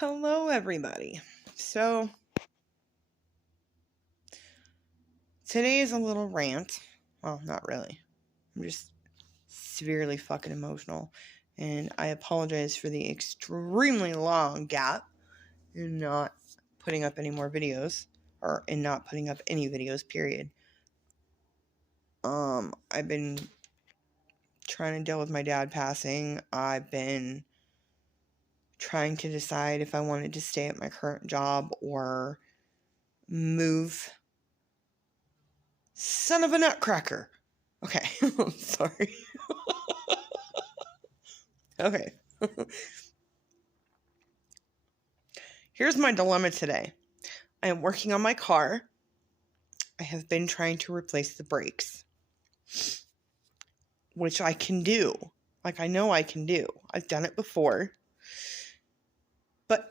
Hello, everybody. So, today is a little rant. Well, not really. I'm just severely fucking emotional. And I apologize for the extremely long gap in not putting up any more videos. Or in not putting up any videos, period. I've been trying to deal with my dad passing. I've been trying to decide if I wanted to stay at my current job or move. Son of a nutcracker. Okay, sorry. Okay. Here's my dilemma today. I am working on my car. I have been trying to replace the brakes, which I can do. Like, I know I can do. I've done it before. But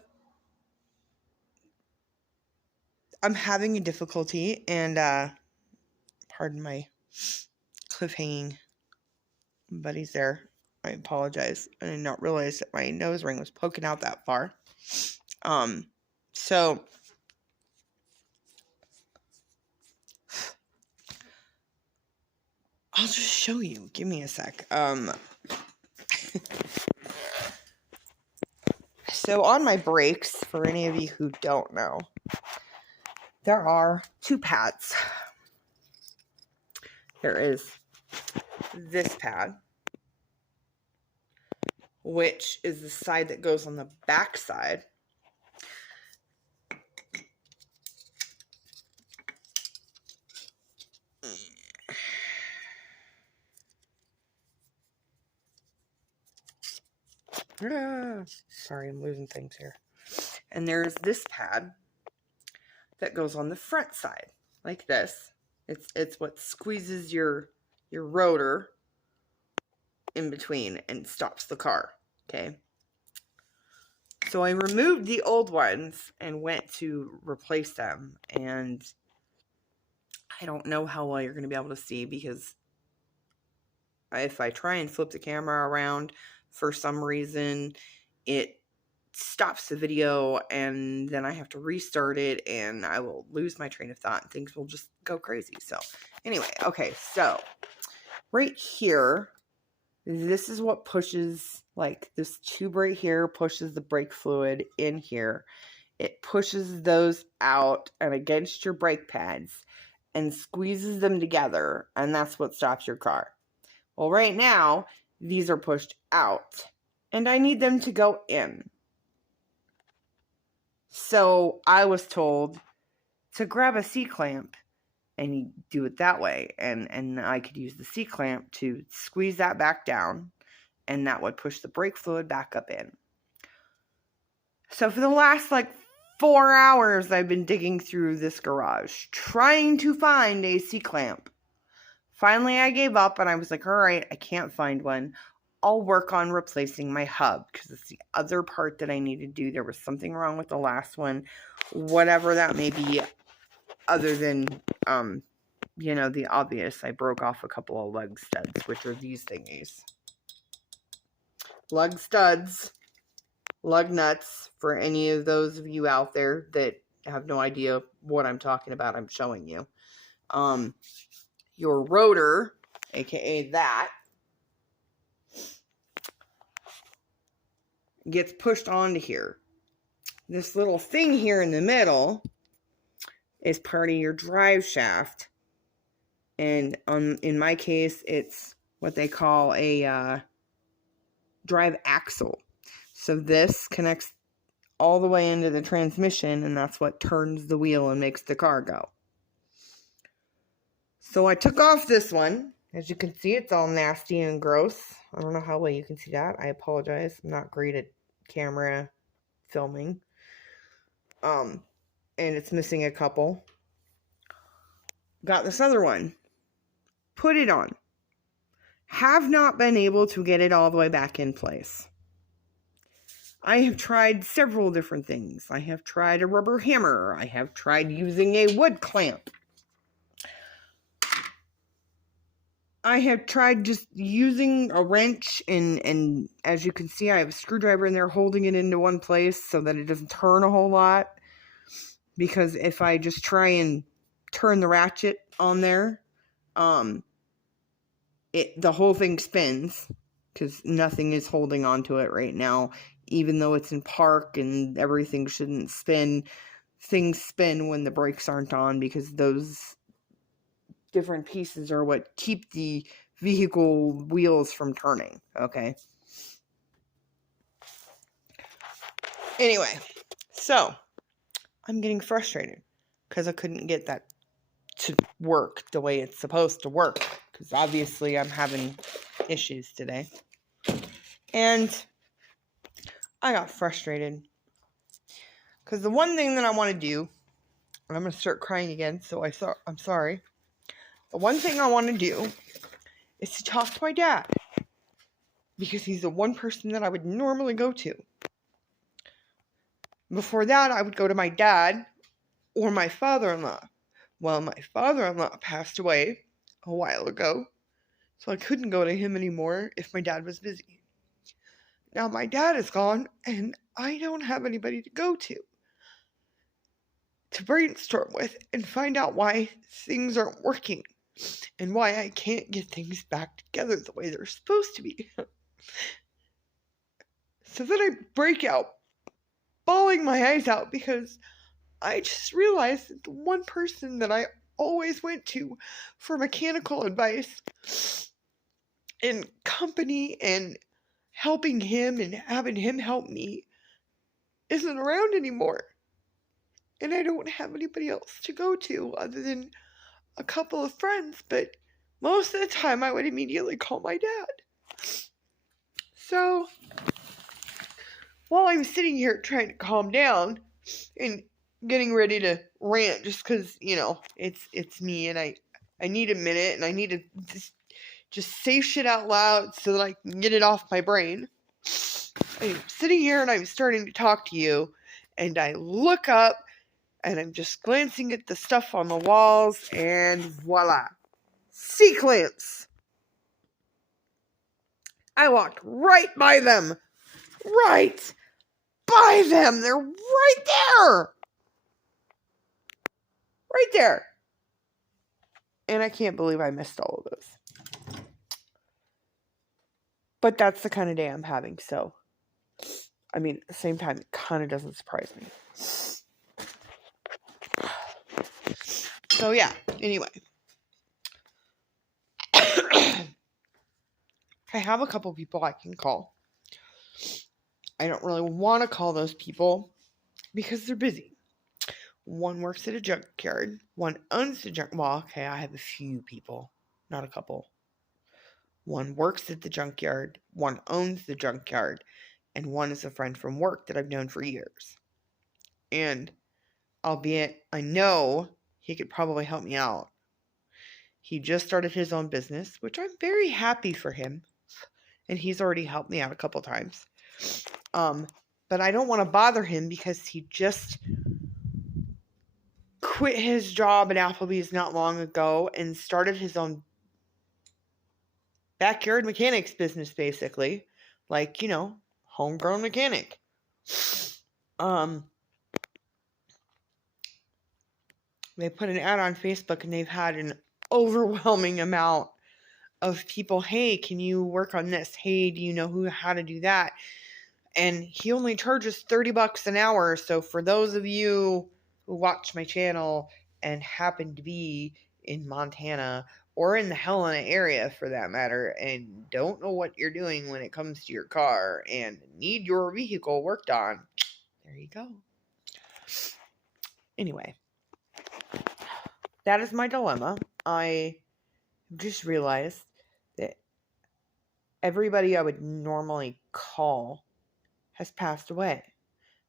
I'm having a difficulty, and pardon my cliffhanging buddies there. I apologize. I did not realize that my nose ring was poking out that far. So I'll just show you. Give me a sec. So on my brakes, for any of you who don't know, there are two pads. There is this pad, which is the side that goes on the back side. Sorry, I'm losing things here. And there's this pad that goes on the front side, like this. It's what squeezes your rotor in between and stops the car. Okay. So I removed the old ones and went to replace them, and I don't know how well you're going to be able to see because if I try and flip the camera around, for some reason, it stops the video, and then I have to restart it, and I will lose my train of thought, and things will just go crazy. So, anyway, okay, so right here, this is what pushes, like, this tube right here pushes the brake fluid in here. It pushes those out and against your brake pads and squeezes them together, and that's what stops your car. Well, right now, these are pushed out, and I need them to go in. So I was told to grab a C-clamp, and you do it that way, and I could use the C-clamp to squeeze that back down, and that would push the brake fluid back up in. So for the last, 4 hours, I've been digging through this garage, trying to find a C-clamp. Finally, I gave up, and I was like, all right, I can't find one. I'll work on replacing my hub, because it's the other part that I need to do. There was something wrong with the last one, whatever that may be, other than, the obvious. I broke off a couple of lug studs, which are these thingies. Lug studs, lug nuts, for any of those of you out there that have no idea what I'm talking about, I'm showing you. Your rotor, aka that, gets pushed onto here. This little thing here in the middle is part of your drive shaft, and in my case, it's what they call a drive axle. So this connects all the way into the transmission, and that's what turns the wheel and makes the car go. So I took off this one. As you can see, it's all nasty and gross. I don't know how well you can see that. I apologize. I'm not great at camera filming. And it's missing a couple. Got this other one. Put it on. Have not been able to get it all the way back in place. I have tried several different things. I have tried a rubber hammer. I have tried using a wood clamp. I have tried just using a wrench, and as you can see, I have a screwdriver in there holding it into one place so that it doesn't turn a whole lot. Because if I just try and turn the ratchet on there, the whole thing spins because nothing is holding onto it right now. Even though it's in park and everything shouldn't spin, things spin when the brakes aren't on because those different pieces are what keep the vehicle wheels from turning, okay? Anyway, so I'm getting frustrated because I couldn't get that to work the way it's supposed to work because obviously I'm having issues today. And I got frustrated because the one thing that I want to do, and I'm going to start crying again, so I'm sorry. The one thing I want to do is to talk to my dad because he's the one person that I would normally go to. Before that, I would go to my dad or my father-in-law. Well, my father-in-law passed away a while ago, so I couldn't go to him anymore if my dad was busy. Now my dad is gone, and I don't have anybody to go to brainstorm with and find out why things aren't working and why I can't get things back together the way they're supposed to be. So then I break out, bawling my eyes out because I just realized that the one person that I always went to for mechanical advice and company and helping him and having him help me isn't around anymore. And I don't have anybody else to go to other than a couple of friends, but most of the time I would immediately call my dad. So while I'm sitting here trying to calm down and getting ready to rant just because, it's me and I need a minute and I need to just say shit out loud so that I can get it off my brain. I'm sitting here and I'm starting to talk to you and I look up and I'm just glancing at the stuff on the walls and voila. C-clamps. I walked right by them. Right by them. They're right there. Right there. And I can't believe I missed all of those. But that's the kind of day I'm having, so. I mean, at the same time, it kind of doesn't surprise me. So, yeah. Anyway. I have a couple people I can call. I don't really want to call those people because they're busy. One works at a junkyard. One owns the junkyard. Well, okay, I have a few people, not a couple. One works at the junkyard. One owns the junkyard. And one is a friend from work that I've known for years. And albeit I know he could probably help me out. He just started his own business, which I'm very happy for him. And he's already helped me out a couple times. But I don't want to bother him because he just quit his job at Applebee's not long ago and started his own backyard mechanics business, basically. Like, homegrown mechanic. They put an ad on Facebook and they've had an overwhelming amount of people, hey, can you work on this? Hey, do you know how to do that? And he only charges $30 an hour. So for those of you who watch my channel and happen to be in Montana or in the Helena area for that matter and don't know what you're doing when it comes to your car and need your vehicle worked on, there you go. Anyway, that is my dilemma. I just realized that everybody I would normally call has passed away.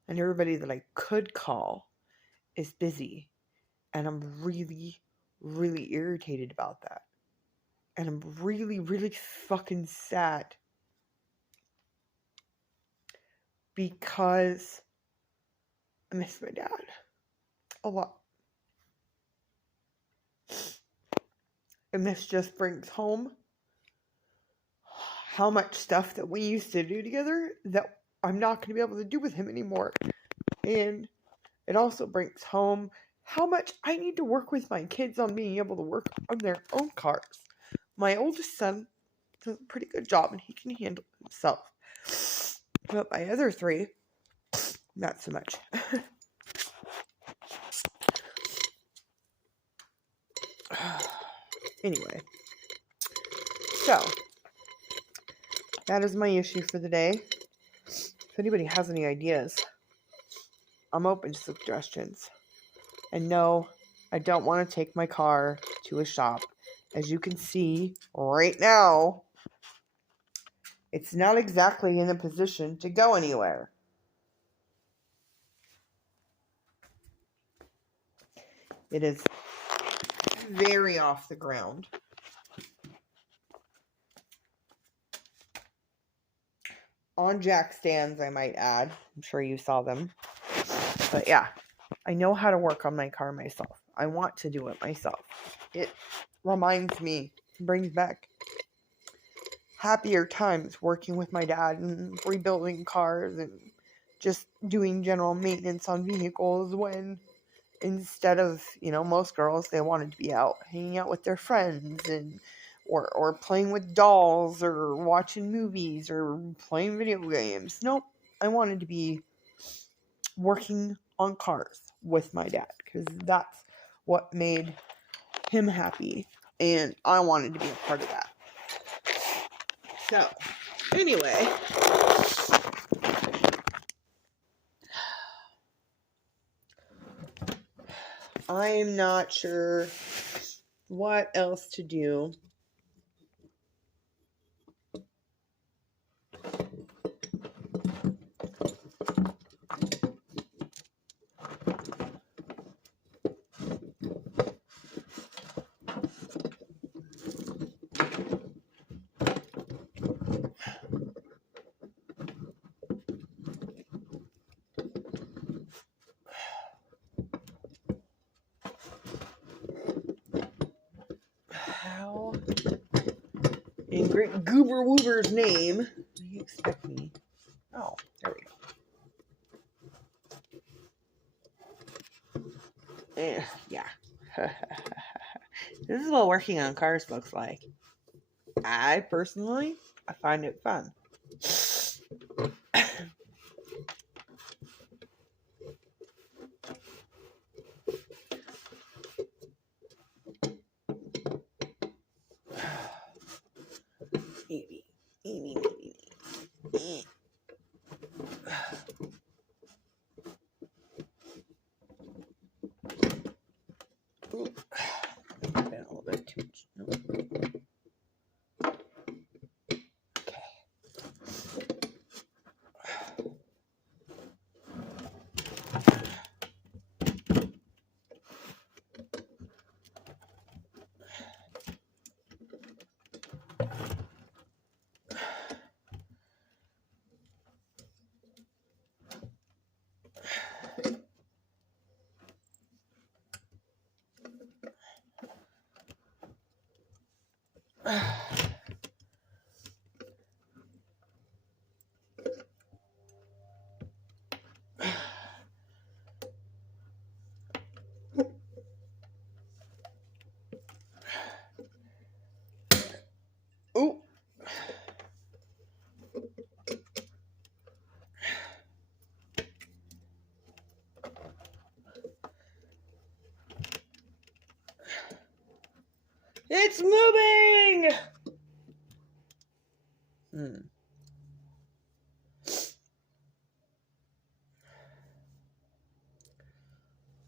And everybody that I could call is busy. And I'm really, really irritated about that. And I'm really, really fucking sad. Because I miss my dad a lot. And this just brings home how much stuff that we used to do together that I'm not going to be able to do with him anymore. And it also brings home how much I need to work with my kids on being able to work on their own cars. My oldest son does a pretty good job and he can handle himself. But my other three, not so much. Anyway, so that is my issue for the day. If anybody has any ideas, I'm open to suggestions. And no, I don't want to take my car to a shop. As you can see right now, it's not exactly in a position to go anywhere. It is very off the ground. On jack stands, I might add. I'm sure you saw them. But yeah, I know how to work on my car myself. I want to do it myself. It reminds me, brings back happier times working with my dad and rebuilding cars and just doing general maintenance on vehicles when instead of, most girls, they wanted to be out hanging out with their friends and or playing with dolls or watching movies or playing video games. Nope. I wanted to be working on cars with my dad because that's what made him happy and I wanted to be a part of that. So, anyway, I'm not sure what else to do. How in Great Goober Woober's name do you expect me? Oh, there we go. Yeah. This is what working on cars looks like. I find it fun. Maybe. Ooh. A little bit too much. No. Ooh. It's moving!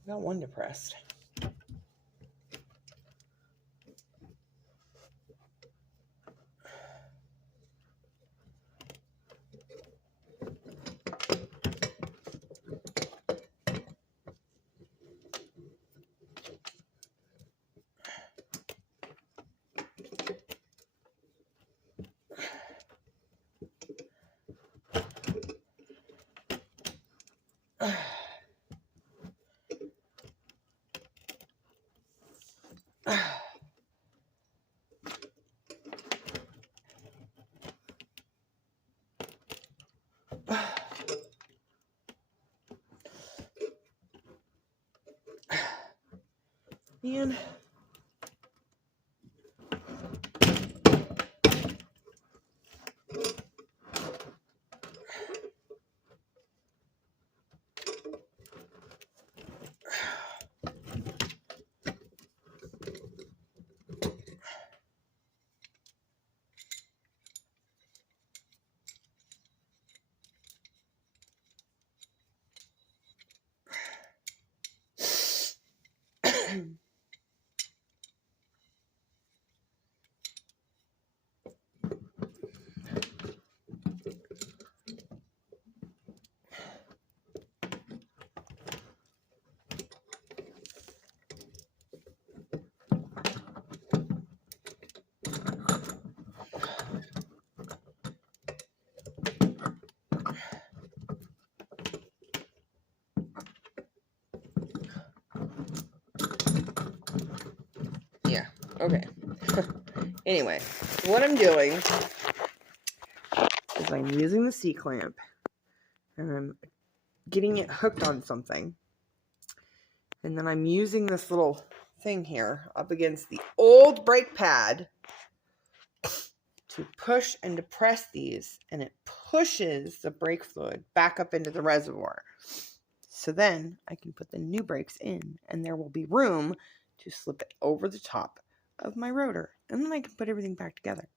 Got one depressed. And yeah, okay. Anyway, what I'm doing is I'm using the C-clamp and I'm getting it hooked on something. And then I'm using this little thing here up against the old brake pad to push and depress these, and it pushes the brake fluid back up into the reservoir. So then I can put the new brakes in, and there will be room to slip it over the top of my rotor, and then I can put everything back together.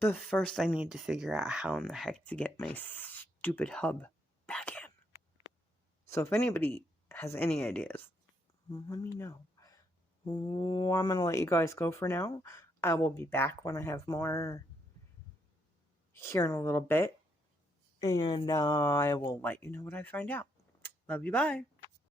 But first I need to figure out how in the heck to get my stupid hub back in. So if anybody has any ideas, let me know. Well, I'm going to let you guys go for now. I will be back when I have more here in a little bit. And I will let you know what I find out. Love you, bye.